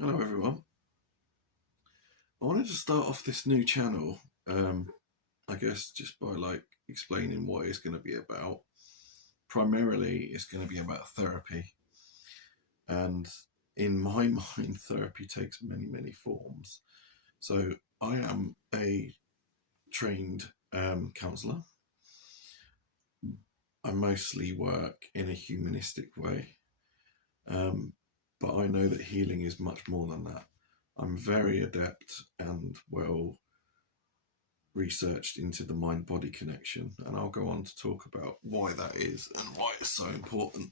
Hello everyone. I wanted to start off this new channel, I guess just by explaining what it's going to be about. Primarily, it's going to be about therapy, and in my mind, therapy takes many forms. So I am a trained counsellor. I mostly work in a humanistic way, um, but I know that healing is much more than that. I'm very adept and well researched into the mind body connection, and I'll go on to talk about why that is and why it's so important.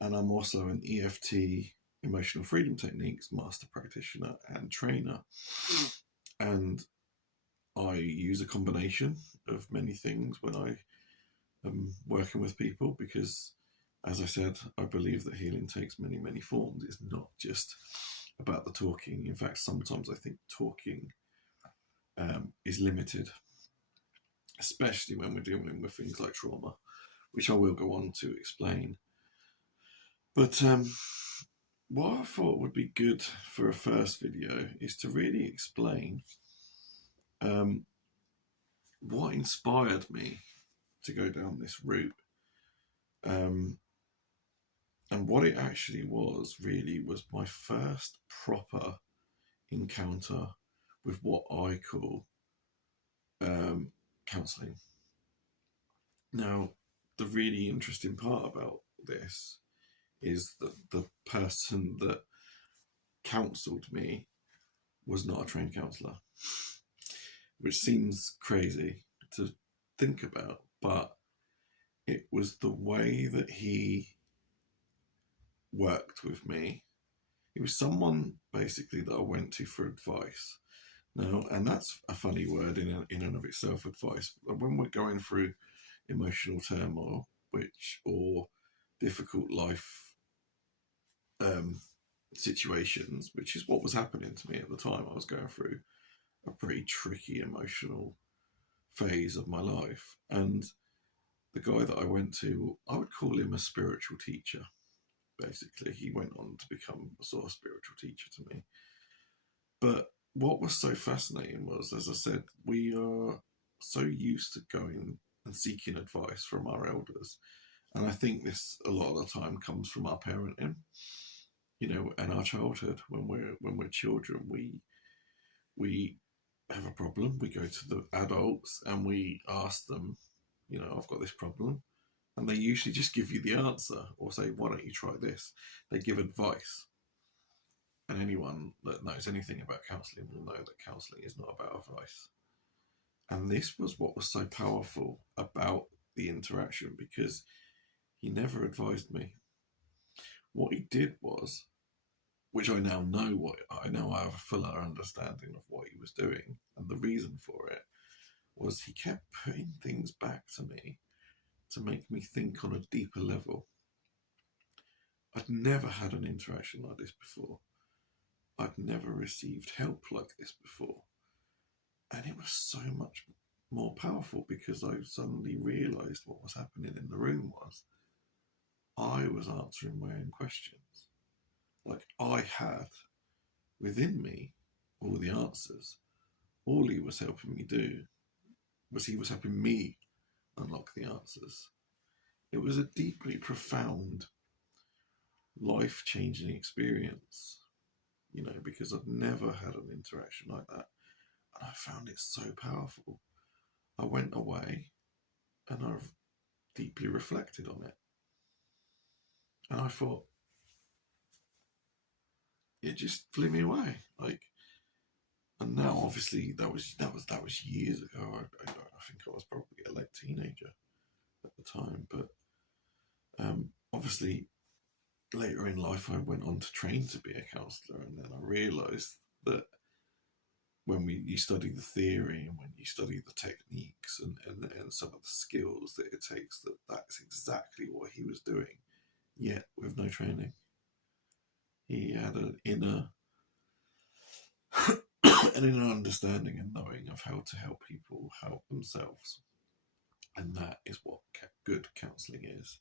And I'm also an EFT, emotional freedom techniques master practitioner and trainer. And I use a combination of many things when I am working with people because, as I said, I believe that healing takes many forms. It's not just about the talking. In fact, sometimes I think talking is limited, especially when we're dealing with things like trauma, which I will go on to explain. But what I thought would be good for a first video is to really explain um, what inspired me to go down this route. And what it actually was really was my first proper encounter with what I call counselling. Now, the really interesting part about this is that the person that counselled me was not a trained counsellor, which seems crazy to think about, but it was the way that he worked with me. It was someone basically that I went to for advice. Now, and that's a funny word in and of itself, advice. When we're going through emotional turmoil, or difficult life situations, which is what was happening to me at the time. I was going through a pretty tricky emotional phase of my life. And the guy that I went to, I would call him a spiritual teacher. Basically, he went on to become a sort of spiritual teacher to me. But what was so fascinating was, as I said, we are so used to going and seeking advice from our elders. And I think this a lot of the time comes from our parenting, and our childhood. When we're children, we have a problem. We go to the adults and we ask them, I've got this problem, and they usually just give you the answer or say, why don't you try this? They give advice. And anyone that knows anything about counselling will know that counselling is not about advice. And this was what was so powerful about the interaction, because he never advised me. What he did was, which I now know, I have a fuller understanding of what he was doing, and the reason for it was he kept putting things back to me to make me think on a deeper level. I'd never had an interaction like this before. I'd never received help like this before. And it was so much more powerful because I suddenly realised what was happening in the room was I was answering my own questions. Like, I had within me all the answers. All he was helping me do was he was helping me unlock the answers. It was a deeply profound, life-changing experience, because I'd never had an interaction like that. And I found it so powerful. I went away and I've deeply reflected on it. And I thought, it just blew me away. And now obviously that was years ago. I think I was probably a late teenager at the time, but obviously later in life I went on to train to be a counsellor, and then I realised that when you study the theory and when you study the techniques and some of the skills that it takes, that's exactly what he was doing, yet with no training. He had an inner understanding and knowing of how to help people help themselves. And that is what good counselling is.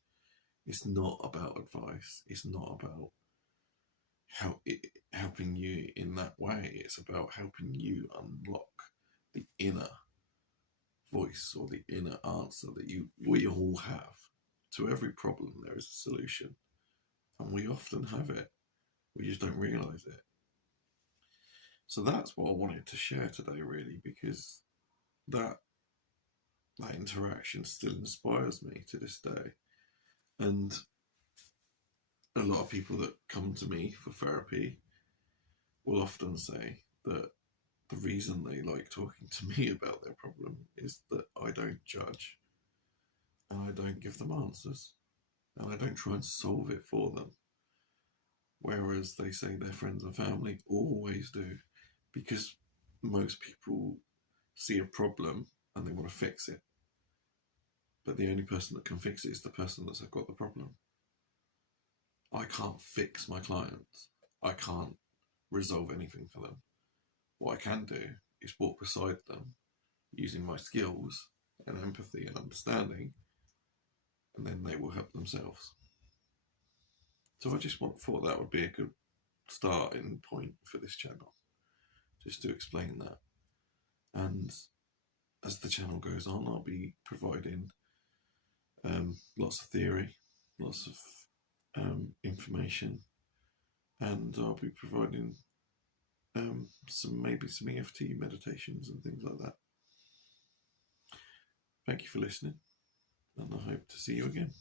It's not about advice. It's not about helping you it's about helping you unlock the inner voice or the inner answer that we all have. To every problem, there is a solution, and we often have it. We just don't realize it. So that's what I wanted to share today, really, because that that interaction still inspires me to this day. And a lot of people that come to me for therapy will often say that the reason they like talking to me about their problem is that I don't judge and I don't give them answers and I don't try and solve it for them. Whereas they say their friends and family always do, because most people see a problem and they want to fix it. But the only person that can fix it is the person that's got the problem. I can't fix my clients. I can't resolve anything for them. What I can do is walk beside them using my skills and empathy and understanding, and then they will help themselves. So I just thought that would be a good starting point for this channel, just to explain that. And as the channel goes on, I'll be providing lots of theory, lots of information, and I'll be providing some EFT meditations and things like that. Thank you for listening, and I hope to see you again.